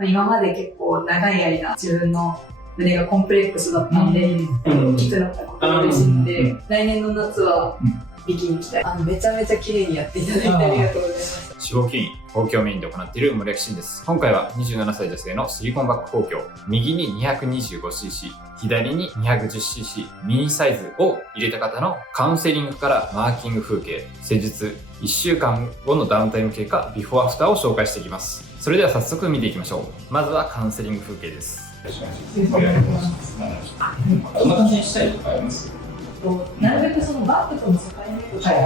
今まで結構長い間自分の胸がコンプレックスだったんで、きつかったことが嬉しいので、来年の夏はビキニ着たい。めちゃめちゃ綺麗にやっていただいてありがとうございます。脂肪吸引、豊胸メインで行っている森脇慎です。今回は27歳女性のシリコンバック豊胸、右に 225cc、左に 210cc、ミニサイズを入れた方のカウンセリングからマーキング風景、施術、1週間後のダウンタイム経過、ビフォーアフターを紹介していきます。それでは早速見ていきましょう。まずはカウンセリング風景です。どんな感じにしたいとかあります？なるべくそのバッグとの境目とかわ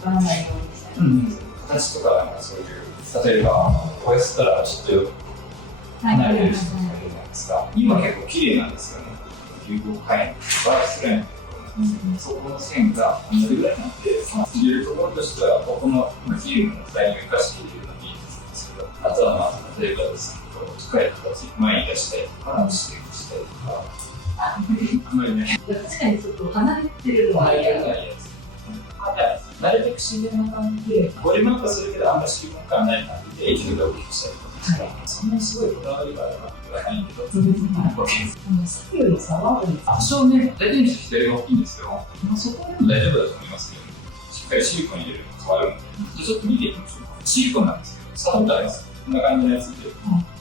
からないようにしたいんです。形とかなんかそういう、例えばこうやってたらちょっと離れる人とかいるじゃないですか。今結構綺麗なんですよね。流動回円とかスライムとか、そこの線が同じぐらいになって、入れるところとしてはここのフィルムの材料を生かして入れるのにいいんですけど、あとは例えばですけど、近い形前に出したりとかしてしたりとか、あんまりね。確かにちょっと離れてるのは嫌だ。なるべく自然な感じで、ボリュームアップするけどあんまシリコン感ない感じで、一部で大きくしたりとか、そんなにすごいこだわりがあるわけではないけど、左右の差はあるんですか？多少ね、大体の人左が大きいんですよ。そこでも大丈夫だと思いますけど、しっかりシリコン入れると変わるので、ちょっと見ていきましょう。シリコンなんですけど、触ったらです。こんな感じのやつで、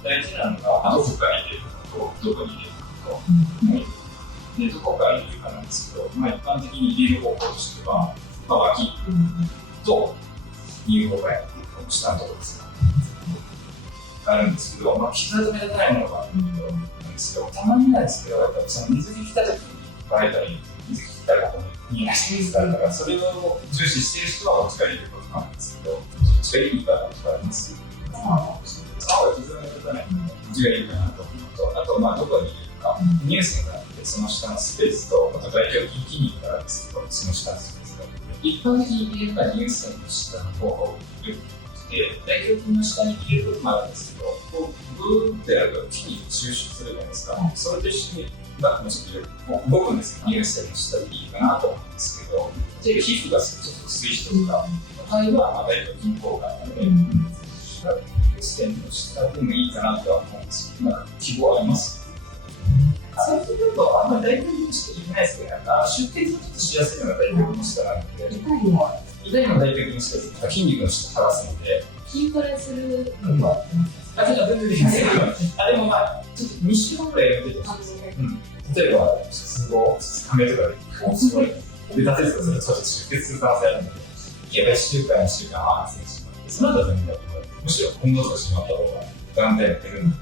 大事なのが、どこから入れるかと、どこに入れるかと、でどこから入れるかなんですけど、一般的に入れる方法としては、脇と乳房外の下のところですね。あるんですけど、傷止めじゃないものがあるんですよ。たまになんですけど、やっぱその水着着た時にバレたり、水着着たらここに見えない水があるから、それを重視している人はこっちから入れることなんですけど、こっちがいいからこっちからあります。青は傷止めじゃないので、こっちがいいかなと思うと、あとどこに入れるか、乳腺があって、その下のスペースと、あと大胸筋肉があるんですけど、その下のスペース。一般的に入れるのは乳腺の下の方が多くて、大胸筋の下に入れることもあるんですけど、ブーってやると筋肉収縮するじゃないですか。それと一緒にバックの下で動くんですけど、乳腺の下でいいかなと思うんですけど、例えば皮膚がちょっと薄い人とかの場合は、大胸筋効果なので、乳腺の下でもいいかなとは思うんですけど、希望あります。そうすると、あんまり大胸筋の下いけないですけど、出血がちょっとしやすいのが大胸筋の下なので、痛いのは大胸筋の下です。筋肉の下剥がすので。筋トレするのは全然できますけど、でもちょっと2週間くらいやってて、例えば、術後2日目とかで、すごい、出たてですから、ちょっと出血する可能性あるので、いけば1週間、2週間は安静してもらって、その後は全然やってもらって、むしろ今後とかしまった方が、ダウンタイム減るんで、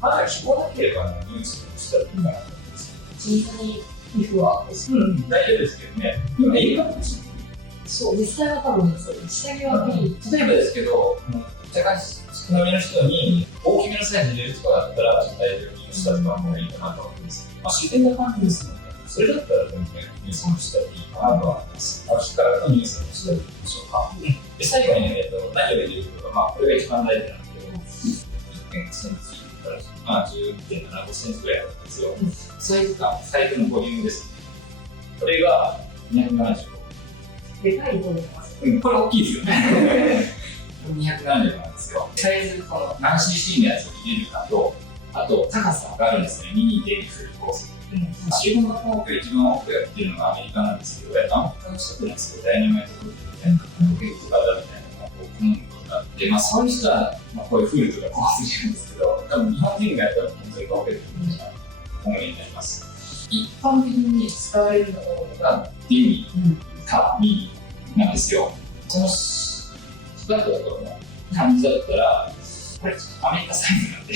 まだ希望なければ、ニュースをしたらいいかなと思うんですけど。小さい皮膚は大丈夫ですけどね、今、映画ですよね。そう、実際は多分下着は例えばですけど、若干少なめの人に大きめのサイズ入れるとかだったら、ちょっと大量にした方がいいかなと思うんですけど、自然な感じですので、それだったら全然ニュースにしたらいいかなと思います。足からのニュースにしたらいいでしょうか。で、最後に何を入れるか、これが一番大事なんで、1.5センチから10.75センチぐらいなんですよ。サイズ感、財布のボリュームです。これが275。でかい方でます。これ大きいですよね。270なんですよ。サイズ、この何 cc のやつを入れるかと、あと高さがあるんですね。ミニデイフルコース。シリコンバックホークが一番多くやってるのがアメリカなんですけど、アメリカの人ってのはすごいダイナマイトグループみたいな、ロケット型みたいなのが好むことがあって、そういう人はこういうフールとかこうするんですけど、多分日本人がやったら本当にロケットみたいなものになります。一般的に使われるのがデミかミニなんですよ。そのフラットだとの感じだったら、これアメリカサイズなんで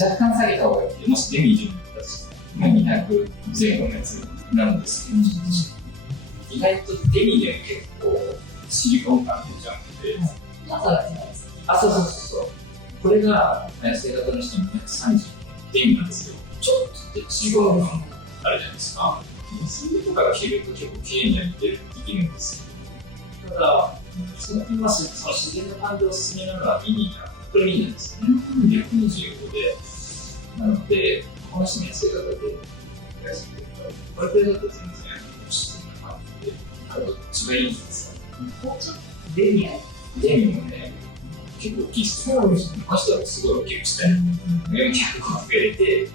若干下げた方がいいって、もしデミ10だったとして200前後のやつなんですけど、意外とデミで結構シリコン感出ちゃうので、そう。これが正型の人に230デミなんですよ。ちょっとシリコン感あるじゃないですか。そういうとかが着ると結構綺麗にできるんですけど、ただ、その自然な感じを進めるのはミニな、これミニなんですよね。225で、なので、この人の正型でやらせていただいて、これだと全然自然な感じで、どっちがいいんですか？デミもね、結結構大きいですよ。昔だとすごい大きくして、400個増えて、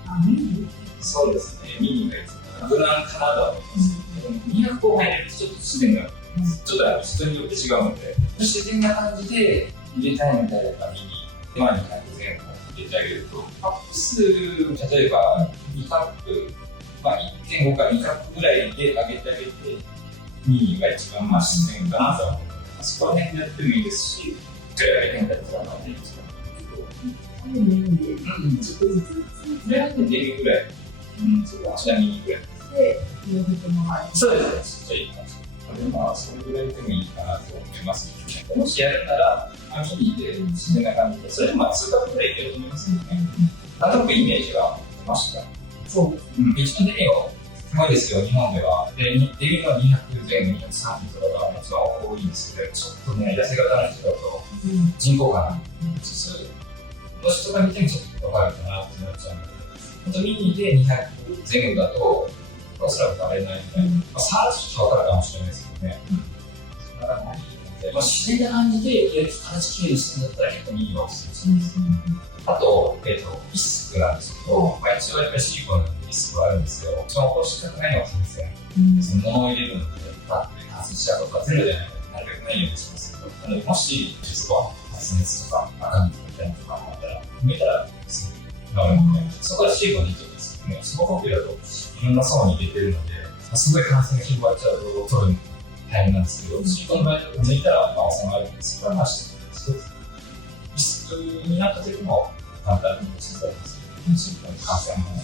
そうですね、ミニがいつも無難かなとは思います。200個入れるとちょっと自然が、ちょっと人によって違うので、自然な感じで入れたいみたいなミニ、200前後入れてあげると、カップ数、例えば2カップ、1.5 から2カップぐらいで上げてあげて、ミニが一番自然かなとは思います。そこら辺でやってもいいですし、それが変だったらまあいいですけど。ちょっとずつ、それはね、デビューぐらい。ちなみにぐらい。で、ヨーグルトの周り。そうですね、ちょっといい感じ。まあ、それぐらいでもいいかなと思います。もしやるなら、ミニで自然な感じで、それでも2カップぐらいいけると思いますけどね。なんとなくイメージが出ました。そうです。一番デビューはすごいですよ、日本では。デビューは200前後、230とかが一番多いんですけど、ちょっとね、痩せ型の人だと人口がないつつ、この人が見てもちょっと分かるかなってなっちゃうので、本当ミニで200前後だと、おそらくバレないみたいな。触るとちょっと分かるかもしれないですけどね。そんな感じで、自然な感じで、形きれいにしてるんだったら結構ミニがおすすめです。あと、リスクなんですけど、一応やっぱりシリコンなんでリスクはあるんですよ。一番起こしたくないのは感染。その物を入れるので、バッて感染しちゃうことはゼロじゃないので、なるべくないようにしますけど、なので、もし、実は発熱とか赤みとか痛みとかあったら、見たらすぐ治るので、そこはシリコンでいいと思うんですけどね、スモ呼吸だといろんな層に入れてるので、すごい感染が広がっちゃうと取るの大変なんですけど、シリコンの場合だと抜いたら収まるんですけど、リスクになった時も簡単に実在です。感染も。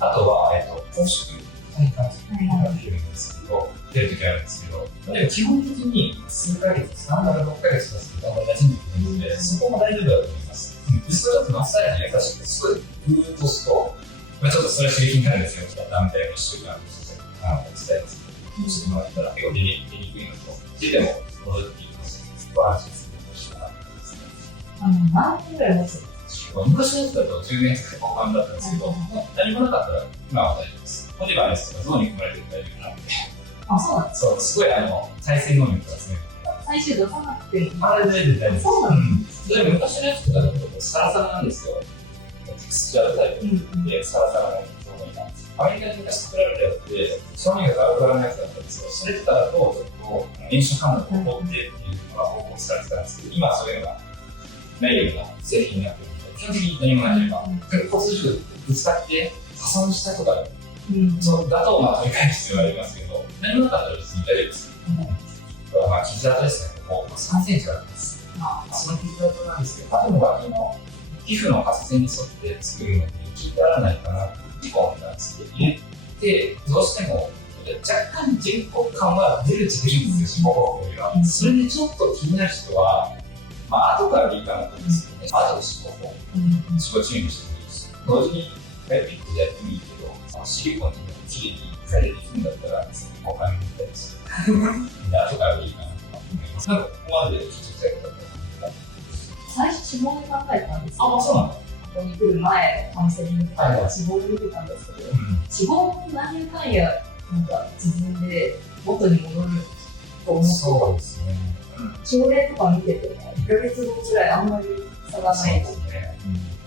あとは、公式体感染が出るんですけど、出る時あるんですけど、でも基本的に数ヶ月、3から6ヶ月経つとあんまり馴染んでくるので、そこも大丈夫だと思います。それだとマッサージに優しくて、すごいグーッと押すと、ちょっとそれは刺激になるんですよ。ダメだよ、1週間伝えます。してもらったら、結構出にくいのと、手でも戻っていきます。安心するかなと思いますね。何年ぐらい持つんですか？昔のやつだと10年くらい後半だったんですけど、何もなかったら今は大丈夫です。ポテバーですとかゾーンに組まれてる大丈夫なので。あ、そうなんですか？そう、すごい再生能力が強い。最終出さなくていい。あれ大丈夫大丈夫。そうなんですか？昔のやつとかだとサラサラなんですよ。テクスチャータイプでサラサラのゾーンが。アメリカで昔作られたやつで、正面がガラガラのやつだったんですよ。それとかだと、ちょっと炎症反応が起こってっていうのが報告されてたんですけど、今はそういうのがないような製品になってるので、基本的に何もなければ、交通事故でぶつかって破損したとか、そうだと取り替える必要がありますけど、何もなかったら別に大丈夫です。傷跡ですけども、3センチあるんです。その傷跡なんですけど、あとの脇の皮膚の活性に沿って作るので、気にならないかなと。リコンなんですけど、入れて、どうしても若干人工感は出るんですよ、脂肪よりは。それでちょっと気になる人は、後からでいいかなと思うんですけどね、後で脂肪注入してもいいし、同時にピックでやってもいいけど、シリコンにきれいにされていくんだったら、お金みたいです。後からでいいかなと思います。なんかここまで聞きたいことだったら。最初、脂肪で考えたんですよ。そうなんだ。ここに来る前、カウンセリングとかで脂肪で見てたんですけど、脂肪何やかんや、縮んで元に戻ると思ってた。そうですね。症例とか見てても、1ヶ月後くらいあんまり差がないですね。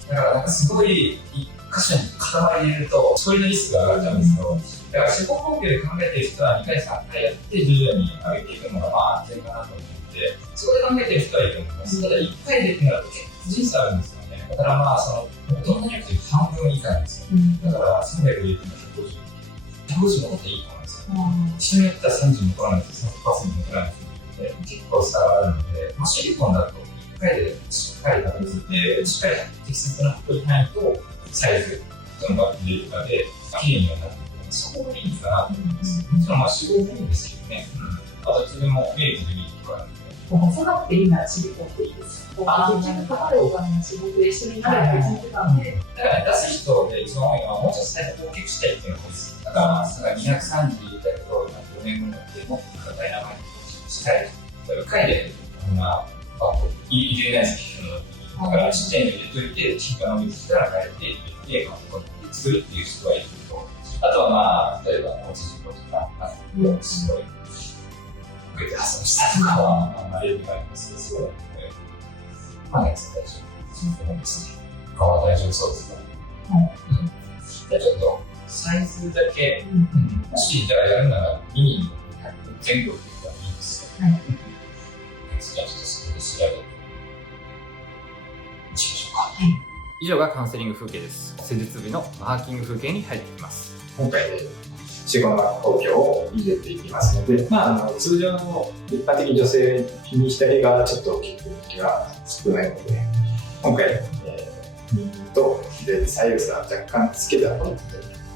だからすごい一箇所に塊入れると、そういうリスクが上がっちゃうんですよ。だから脂肪呼吸で考えてる人は2回3回やって徐々に上げていくのが安全かなと思って、そこで考えてる人はいいと思います。ただ1回でってなると結構人数あるんですよね。だからどんなにやって半分以下なんですよ。だから300入れても150のこといいと思うんですよ。人によっては30残らないです、30% 残らないです結構差があるので、シリコンだと1回でしっかり食べてて、しっかり適切なことにないと、サイズ、そのバッテリーとかできれいにはなってくるので、そこがいいかなと思います。もちろん脂肪もいいんですけどね、あとそれもメリットでいいとかあるので。細なくていいならシリコンでいいです。結局かかるお金が仕事で一緒になるって聞いてたんで。だから出す人で一番多いのは、もうちょっとサイズを大きくしたいっていうのが多いです。だから230入れたけど、5年後になってもっとダイナマイトしたい。1回で入れないです、だからちっちゃいの入れといて、皮膚が伸びてきたら変えて入れて、作るっていう人はいるけど、あとは例えば交通事故とか、すごい、こうやって破損したとかは、例がありますけど、すごい、半月大丈夫と思うんですね。ああ、大丈夫そうですね。じゃあちょっと、サイズだけ、もしじゃあやるならミニの前後って言ったらいいんですよ。じゃあちょっとそこで調べてみましょうか。以上がカウンセリング風景です。施術日のマーキング風景に入ってきます。今回でシリコンバック包協を入れていきますので、通常の一般的に女性に左がちょっと大きく気が少ないので、今回、右と左左右差若干つけたので、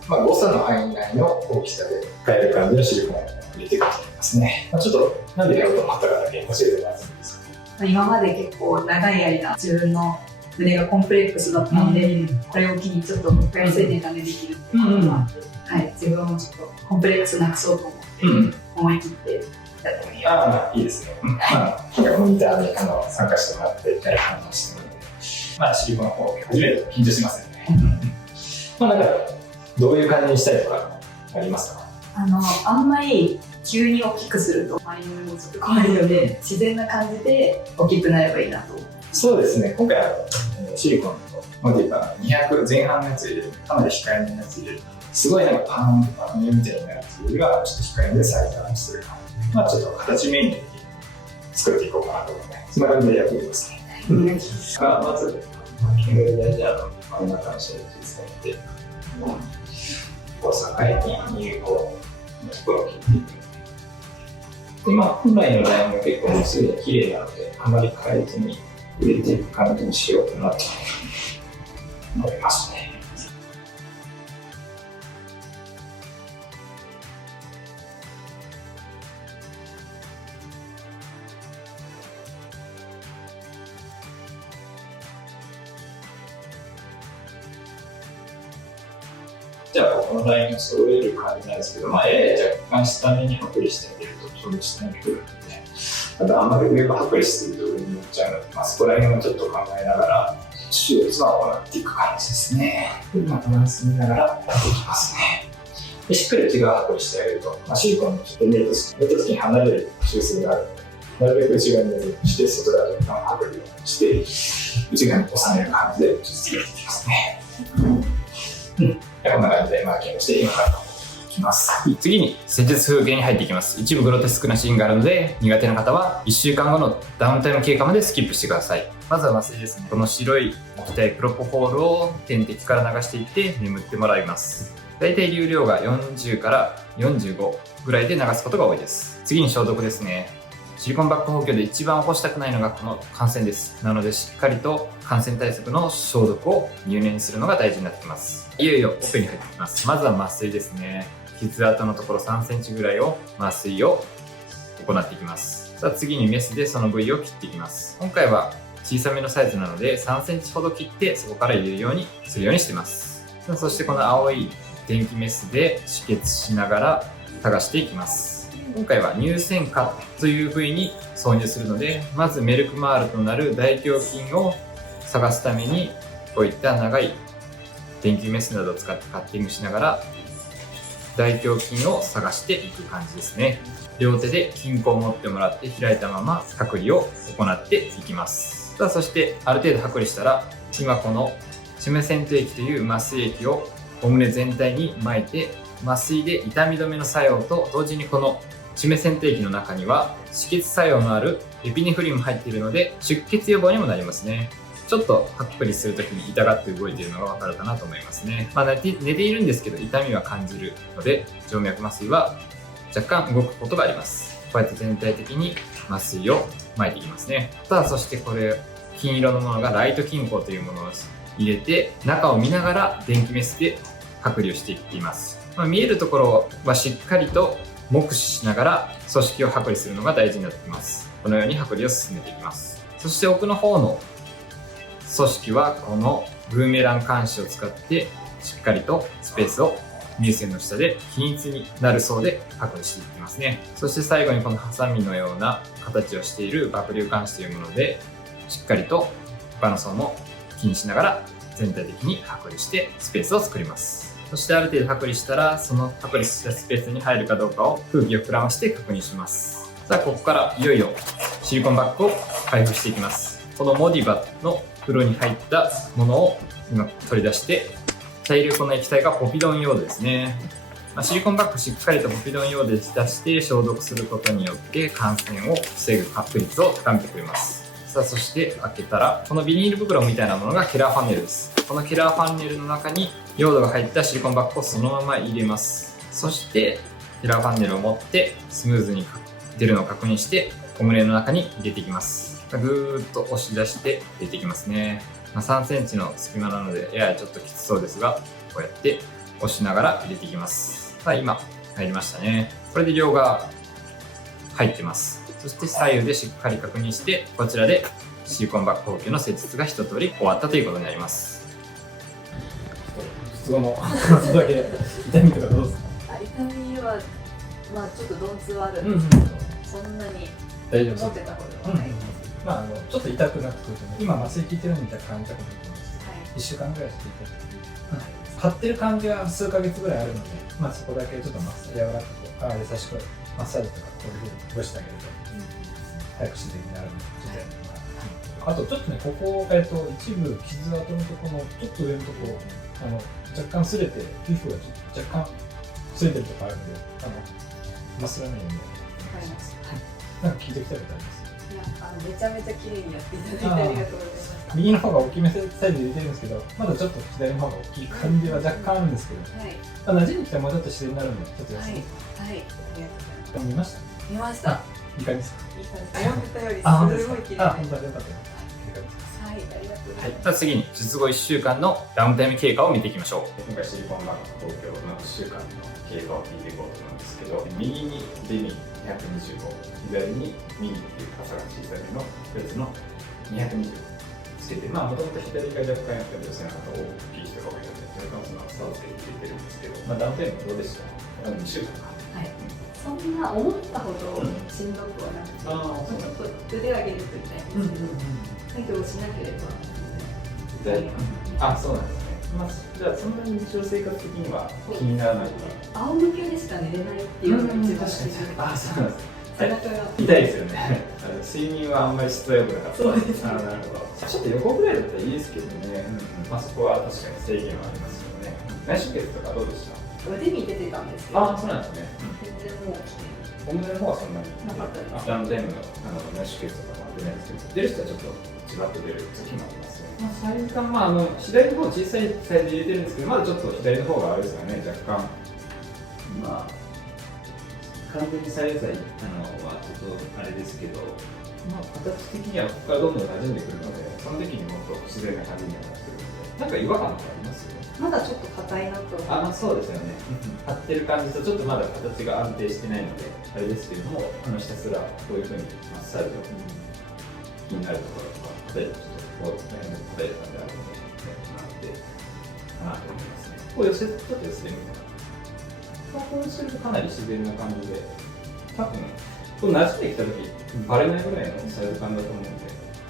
誤差の範囲内の大きさで変える感じのシリコンを入れていくと思いますね。ちょっとなんでやろうと思ったかだけ教えてもらっていいですか。今まで結構長い間自分の胸がコンプレックスだったので、これを機にちょっと外性転換でできるっていうことがあって、自分もちょっとコンプレックスなくそうと思って、思い切ってやってみよう。いいですね。今回モニターに参加してもらってやる感じしてるので、シリコンの方初めて緊張しますよね。どういう感じにしたいとかありますか？あんまり急に大きくすると周りのもちょっと怖いので、自然な感じで大きくなればいいなと。そうですね。今回はシリコンとモディが200前半のやつ入れる、かなり控えめのやつ入れる。すごいパーンとか目みたいなやつよりはちょっと控えめでサイズアップする感じで、ちょっと形メインで作っていこうかなと思って、そんな感じでやっていきますね。まずマーキングで大事なのは真ん中のシェル使って境に有効のところを切っていく。で、本来のラインも結構もうすでに綺麗なので、あまり変えずに入れていく感じにしようかなと思いますね。じゃあ、このラインを揃える感じなんですけど、やや若干下目に剥離してあげると、ちょうど下に来るので、ただあんまり上が剥離すると上に乗っちゃうので、そこら辺をちょっと考えながら、手術は行っていく感じですね。バランス見ながらやっていきますね。でしっかり内側剥離してあげると、シリコンのちょっとネット付近離れる修正があるので、なるべく内側にして、外側若干剥離をして、内側に収める感じで、手術やっていきますね。こんな感じでマーキングして今からいきます。次に施術風景に入っていきます。一部グロテスクなシーンがあるので、苦手な方は1週間後のダウンタイム経過までスキップしてください。まずは麻酔ですね。この白い液体プロポフォールを点滴から流していって眠ってもらいます。だいたい流量が40から45ぐらいで流すことが多いです。次に消毒ですね。シリコンバック包協で一番起こしたくないのがこの感染です。なのでしっかりと感染対策の消毒を入念にするのが大事になってきます。いよいよオペに入ってきます。まずは麻酔ですね。傷跡のところ3センチぐらいを麻酔を行っていきます。さあ次にメスでその部位を切っていきます。今回は小さめのサイズなので3センチほど切ってそこから入れるようにするようにしています。さあそしてこの青い電気メスで止血しながら剥がしていきます。今回は乳腺下という部位に挿入するので、まずメルクマールとなる大胸筋を探すためにこういった長い電球メスなどを使ってカッティングしながら大胸筋を探していく感じですね。両手で筋交を持ってもらって開いたまま剥離を行っていきます。さあそしてある程度剥離したら、今このチュメセント液という麻酔液をお胸全体に巻いて、麻酔で痛み止めの作用と同時にこのチュメセント液の中には止血作用のあるエピネフリンも入っているので出血予防にもなりますね。ちょっと剥離するときに痛がって動いているのがわかるかなと思いますね。寝ているんですけど痛みは感じるので静脈麻酔は若干動くことがあります。こうやって全体的に麻酔を巻いていきますね。さあそしてこれ金色のものがライト均衡というものを入れて中を見ながら電気メスで剥離をしていっています。見えるところはしっかりと目視しながら組織を剥離するのが大事になってきます。このように剥離を進めていきます。そして奥の方の組織はこのブーメラン鉗子を使ってしっかりとスペースを乳腺の下で均一になる層で剥離していきますね。そして最後にこのハサミのような形をしている爆粒鉗子というものでしっかりと他の層も気にしながら全体的に剥離してスペースを作ります。そしてある程度剥離したら、その剥離したスペースに入るかどうかを空気を膨らまして確認します。さあ、ここからいよいよシリコンバッグを開封していきます。このモディバの袋に入ったものを今取り出して、茶色いこの液体がポピドン用ですね。シリコンバッグしっかりとポピドン用で出して消毒することによって感染を防ぐ確率を高めてくれます。さあ、そして開けたら、このビニール袋みたいなものがケラーファネルです。このケラーファネルの中に用土が入ったシリコンバッグをそのまま入れます。そしてケラーファネルを持ってスムーズに出るのを確認してゴムレの中に入れていきます。ぐーっと押し出して入れていきますね。3センチの隙間なのでややちょっときつそうですが、こうやって押しながら入れていきます。さあ、今入りましたね。これで両側入ってます。そして左右でしっかり確認して、こちらでシリコンバッグ補給の施術が一通り終わったということになります。術後のだけ痛みとかどうですか？痛みはちょっと鈍痛はあるんですけど、そんなに大丈夫です。思ってたほどはないです。ちょっと痛くなってくるとね、今麻酔効いてるのに痛く感じたことないと思うんですけど、はい、1週間ぐらいして痛いって張ってる感じは数ヶ月ぐらいあるので、そこだけちょっと柔らかく優しくマッサージとかこういうふうにほぐしてあげると早く自然になるので、あとちょっとね、ここ、一部傷跡のところのちょっと上のところ、若干擦れて皮膚が若干擦れてるところあるので、まっすぐなようにわかります。なんか聞いてきたことあります？いや、めちゃめちゃ綺麗にやっていただいてありがとうございました。右の方が大きめサイズで入れてるんですけど、まだちょっと左の方が大きい感じは若干あるんですけど、馴染んできたらもうちょっと自然になるので、ちょっと休んで。はい、ありがとうございます。見ました？見ました。いい感じですか？いい感じ。思ってたよりすごい綺麗で。本当によかったです。はい、ありがとうございます。さあ、次に術後1週間のダウンタイム経過を見ていきましょう。今回シリコンバッグ東京の1週間の経過を聞いていこうと思うんですけど、右にデミ225、左にミニっていう傘が小さめのやつの225つけて、もともと左が若干やっぱり女性の方を大きい人が多いので、若干その差をつけて入れてるんですけど、ダウンタイムはどうでした？2週間か。はい。そんな思ったほどしんどくはなくて、ちょっと腕上げると痛いんですけど、作業しなければ大丈夫。そうなんですね。じゃあそんなに日常生活的には気にならないか仰向けでしか寝れないっていうのが一番しんどい。そうなんですね。背中が痛いですよね。睡眠はあんまり質は良くなかった。そうですね。なるほど。ちょっと横ぐらいだったらいいですけどね。そこは確かに制限はありますよね。内出血とかどうでした？腕に出てたんですけど。そうなんですね。全然もう来てお胸の方はそんなになかったです。ダウンタイムの内出血とかは出ないですけど、出る人はちょっとじわっと出る時もありますね。サイズ感、左の方小さいサイズ入れてるんですけど、まだちょっと左の方があれですよね、若干。完全にサイズはちょっとあれですけど、形的にはここからどんどん馴染んでくるので、その時にもっと自然な感じにはなってくるので、なんか違和感とかありますよね。まだちょっと硬いなと思って。そうですよね。張ってる感じとちょっとまだ形が安定してないので、あれですけれども、ひたすらこういうふうにマッサージを気になるところとか、例えばちょっとこう悩んで答える感じあるので、やってもらってかなと思いますね。こう寄せてちょっと寄せてみたら。こうするとかなり自然な感じで、多分、こう馴染んできたとき、バレないぐらいのサイズ感だと思うので、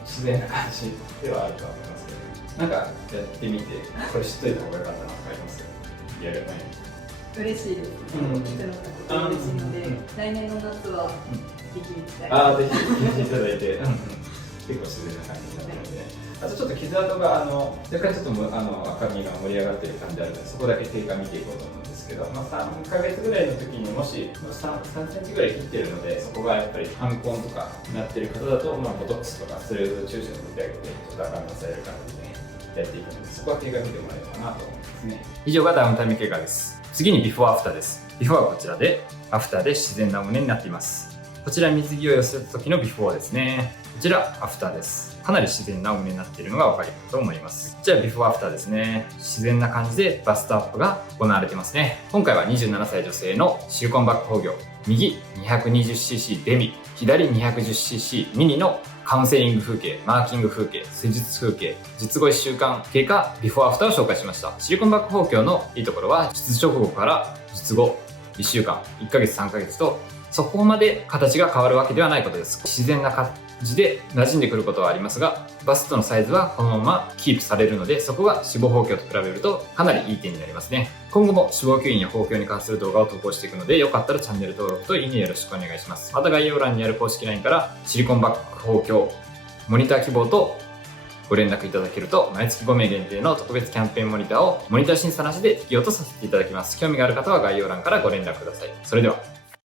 自然な感じではあると思いますけど、なんかやってみて、これ知っといた方がよかったなとかありますか？やる前に。嬉しいです。大きくなったこと嬉しいので、来年の夏はビキニ着たい。ぜひ聞いていただいて、結構自然な感じになったので。あとちょっと傷跡が若干ちょっと赤みが盛り上がっている感じあるので、そこだけ経過見ていこうと思うんですけど、3ヶ月ぐらいの時にもし 3センチぐらい切ってるので、そこがやっぱり反根とかなってる方だと、ボトックスとかステロイド注射を打ってあげて、ちょっと赤みを抑える感じでやっていくので、そこは経過見てもらえればなと思いますね。以上がダウンタイム経過です。次にビフォーアフターです。ビフォーはこちらで、アフターで自然なお胸になっています。こちら水着を寄せた時のビフォーですね。こちらアフターです。かなり自然なお胸になっているのがお分かりかと思います。じゃあビフォーアフターですね。自然な感じでバストアップが行われていますね。今回は27歳女性のシリコンバッグ工業、右 220cc デミ、左 210cc ミニのカウンセリング風景、マーキング風景、施術風景、術後1週間経過、ビフォーアフターを紹介しました。シリコンバッグ包協のいいところは、術直後から術後1週間、1ヶ月、3ヶ月と、そこまで形が変わるわけではないことです。自然な感じで馴染んでくることはありますが、バストのサイズはこのままキープされるので、そこが脂肪包協と比べるとかなりいい点になりますね。今後も脂肪吸引や包協に関する動画を投稿していくので、よかったらチャンネル登録といいねよろしくお願いします。また概要欄にある公式 LINE からシリコンバッグ包協モニター希望とご連絡いただけると、毎月5名限定の特別キャンペーンモニターをモニター審査なしで適用とさせていただきます。興味がある方は概要欄からご連絡ください。それでは。